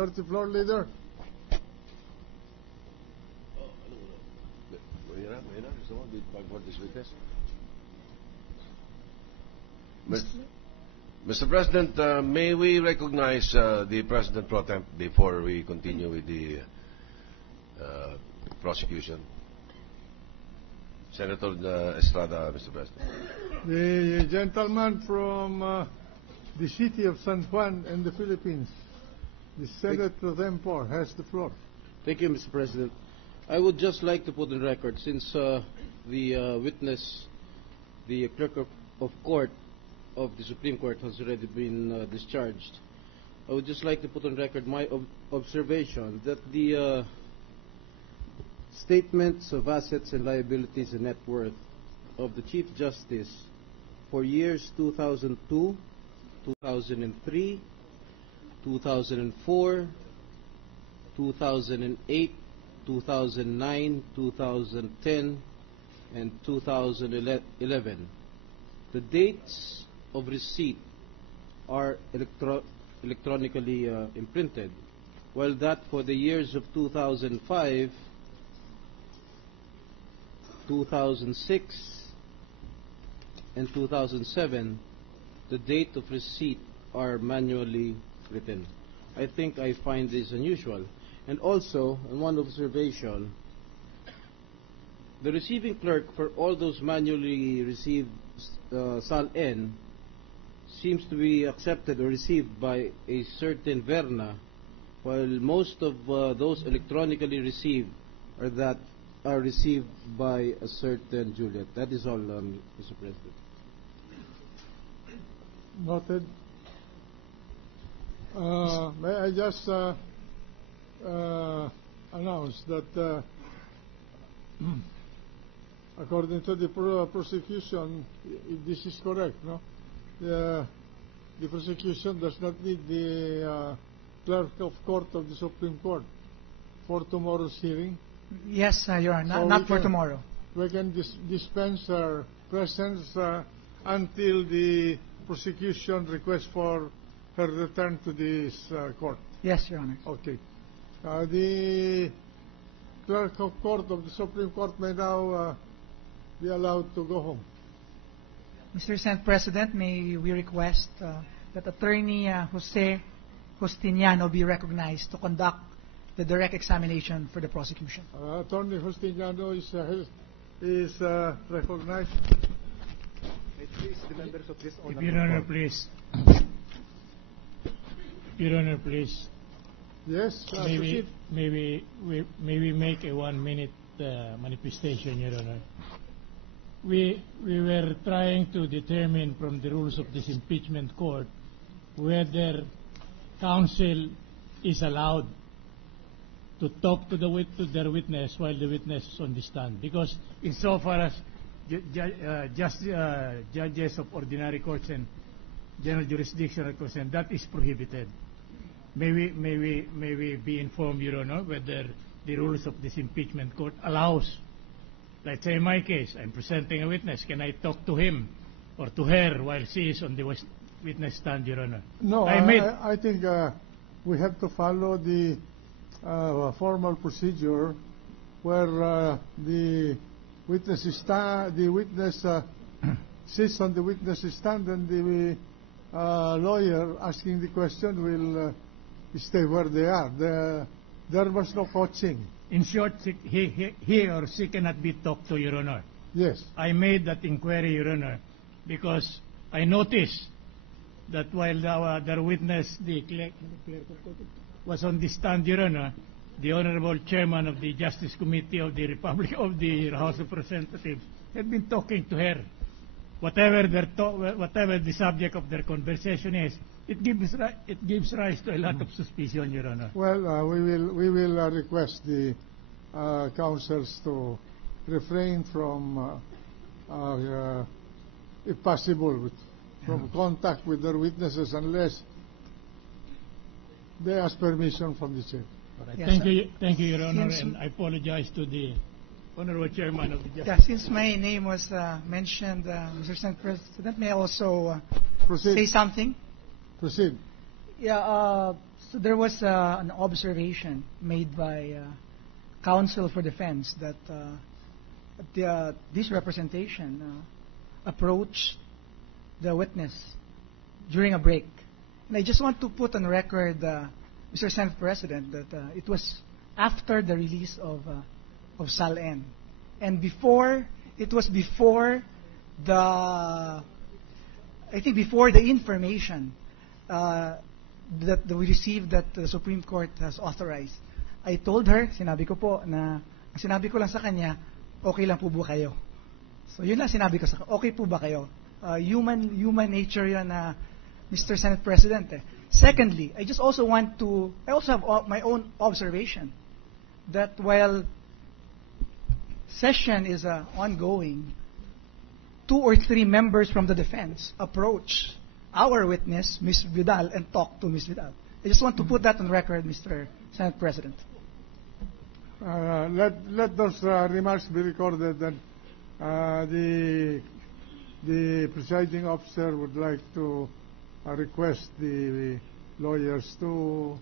Majority Floor Leader. Mr. President, may we recognize the President Pro Tem before we continue with the prosecution? Senator Estrada, Mr. President. The gentleman from the city of San Juan in the Philippines, the Senate Pro Tempore, has the floor. Thank you, Mr. President. I would just like to put on record, since the witness, the clerk of court of the Supreme Court has already been discharged, I would just like to put on record my observation that the statements of assets and liabilities and net worth of the Chief Justice for years 2002, 2003, 2004, 2008, 2009, 2010, and 2011. The dates of receipt are electronically imprinted, while that for the years of 2005, 2006, and 2007, the date of receipt are manually written. I think I find this unusual. And also, in one observation, the receiving clerk for all those manually received SAL-N seems to be accepted or received by a certain Verna, while most of those electronically received are received by a certain Juliet. That is all, Mr. President. Noted. May I just announce that according to the prosecution, if this is correct, no? The prosecution does not need the clerk of court of the Supreme Court for tomorrow's hearing. Yes, Your Honor, So not for tomorrow. We can dispense our presence until the prosecution requests for her return to this court. Yes, Your Honor. Okay. The clerk of court of the Supreme Court may now be allowed to go home. Mr. Senate President, may we request that Attorney Jose Justiniano be recognized to conduct the direct examination for the prosecution. Attorney Justiniano is recognized. Please, the members of this If Your Honor, please. Your Honor, please. Yes, Maybe we make a 1 minute manifestation, Your Honor. We were trying to determine from the rules of this impeachment court whether counsel is allowed to talk to their witness while the witness is on the stand, because insofar as judges of ordinary courts and general jurisdiction are concerned, that is prohibited. May we be informed, Your Honor, whether the rules of this impeachment court allows, let's say in my case, I'm presenting a witness, can I talk to him or to her while she is on the witness stand, Your Honor? No, I think we have to follow the formal procedure where the witness sits on the witness stand, and the lawyer asking the question will stay where they are. There was no coaching. In short, he or she cannot be talked to, Your Honor. Yes. I made that inquiry, Your Honor, because I noticed that while their witness, the clerk was on the stand, Your Honor, the Honorable Chairman of the Justice Committee of the Republic of the House of Representatives had been talking to her. Whatever the subject of their conversation is, it gives rise to a lot of suspicion, Your Honor. Well, we will request the counsels to refrain from, if possible, from contact with their witnesses unless they ask permission from the chair. Right. Yes, thank you, Your Honor, and I apologize to the Honorable Chairman of the Justice. Yeah, since my name was mentioned, Mr. Senate President, may I also say something? Proceed. Yeah, so there was an observation made by counsel for defense that this representation approached the witness during a break. And I just want to put on record, Mr. Senate President, that it was after the release of SAL-N. And it was before the information that we received that the Supreme Court has authorized. I told her, sinabi ko lang sa kanya, okay lang po ba kayo? So yun lang sinabi ko sa kanya, okay po ba kayo? Human nature yun, Mr. Senate President. Secondly, I also have my own observation that while session is ongoing, 2 or 3 members from the defense approach our witness, Ms. Vidal, and talk to Ms. Vidal. I just want to put that on record, Mr. Senate President. Let those remarks be recorded that the presiding officer would like to request the lawyers to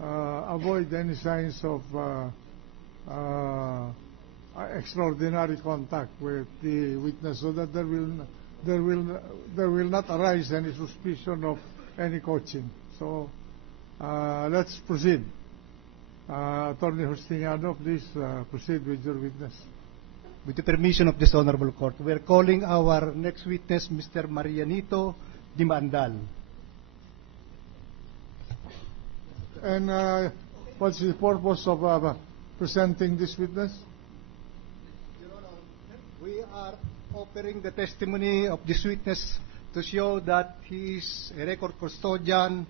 avoid any signs of extraordinary contact with the witness, so that there will not arise any suspicion of any coaching. So let's proceed. Attorney Justiniano, please proceed with your witness. With the permission of this honorable court, we are calling our next witness, Mr. Marianito Dimaandal. And what's the purpose of presenting this witness? Your Honor, we are offering the testimony of this witness to show that he is a record custodian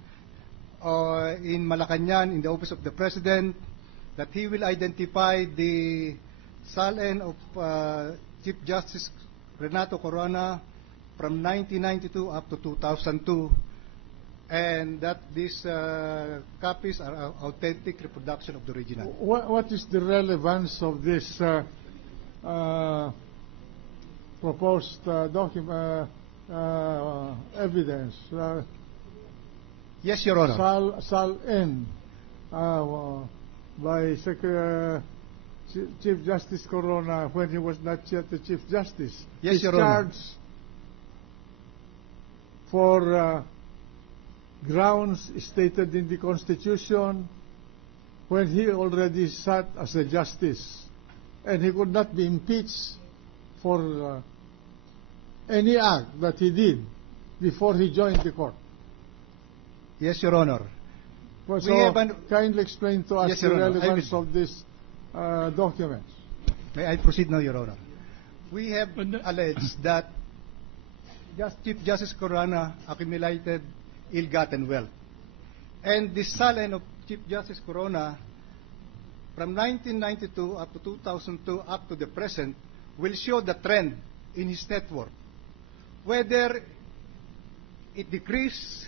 in Malacañang in the office of the President, that he will identify the SAL-N of Chief Justice Renato Corona from 1992 up to 2002, and that these copies are authentic reproduction of the original. What is the relevance of this proposed evidence? Yes, Your Honor. SAL-N by Chief Justice Corona when he was not yet the Chief Justice. Yes, Your Honor. Charged for grounds stated in the Constitution when he already sat as a justice, and he could not be impeached for any act that he did before he joined the court. Yes, Your Honor. Well, so kindly explain to us Yes, the Your Honor. relevance of these documents. May I proceed now, Your Honor? We have alleged that Chief Justice Corona accumulated ill-gotten wealth. And the SAL-N of Chief Justice Corona from 1992 up to 2002 up to the present will show the trend in his net worth. Whether it decreased,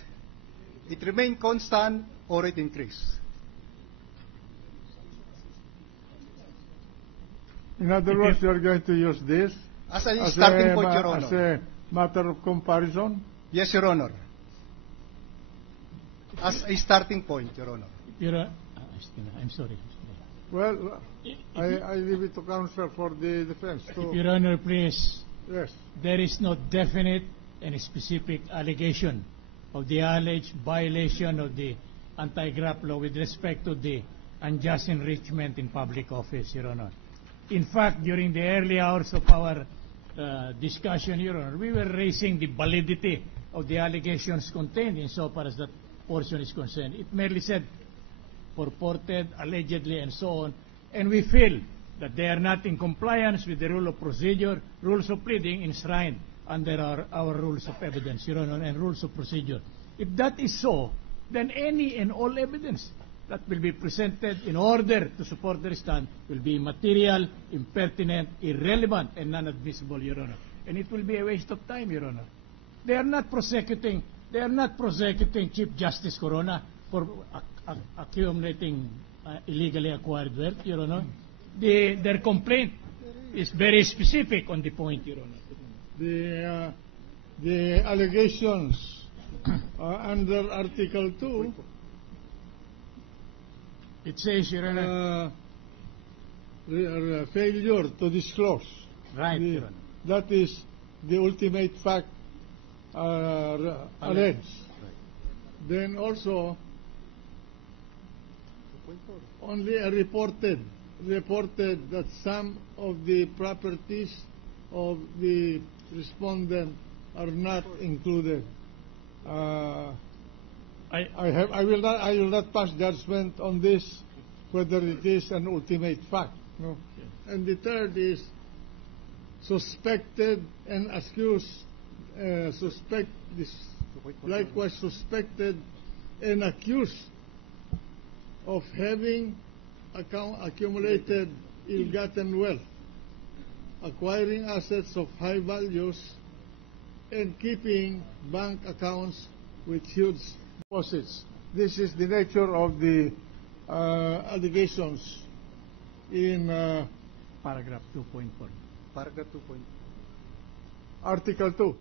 it remained constant, or it increased. In other words, you are going to use this As a starting point, Your as Honor. a matter of comparison? Yes, Your Honor. As a starting point, Your Honor. Your Honor, I'm sorry. Well, I leave it to counsel for the defense. Your Honor, please. Yes. There is no definite and specific allegation of the alleged violation of the anti-graft law with respect to the unjust enrichment in public office, Your Honor. In fact, during the early hours of our discussion, Your Honor, we were raising the validity of the allegations contained in so far as that portion is concerned. It merely said purported, allegedly, and so on, and we feel that they are not in compliance with the rule of procedure, rules of pleading enshrined under our rules of evidence, Your Honor, and rules of procedure. If that is so, then any and all evidence that will be presented in order to support their stand will be immaterial, impertinent, irrelevant, and non-admissible, Your Honor. And it will be a waste of time, Your Honor. They are not prosecuting Chief Justice Corona for accumulating illegally acquired wealth, Your Honor. Their complaint is very specific on the point, Your Honor. The allegations under Article 2, It says, Your Honor. Failure to disclose. Right, The- Your Honor. That is the ultimate fact alleged. Then also, only reported that some of the properties of the respondent are not included. I will not pass judgment on this, whether it is an ultimate fact. No. And the third is suspected and accused, likewise suspected and accused of having accumulated ill-gotten wealth, acquiring assets of high values, and keeping bank accounts with huge deposits. This is the nature of the allegations in Paragraph 2.4. Paragraph 2. Article 2.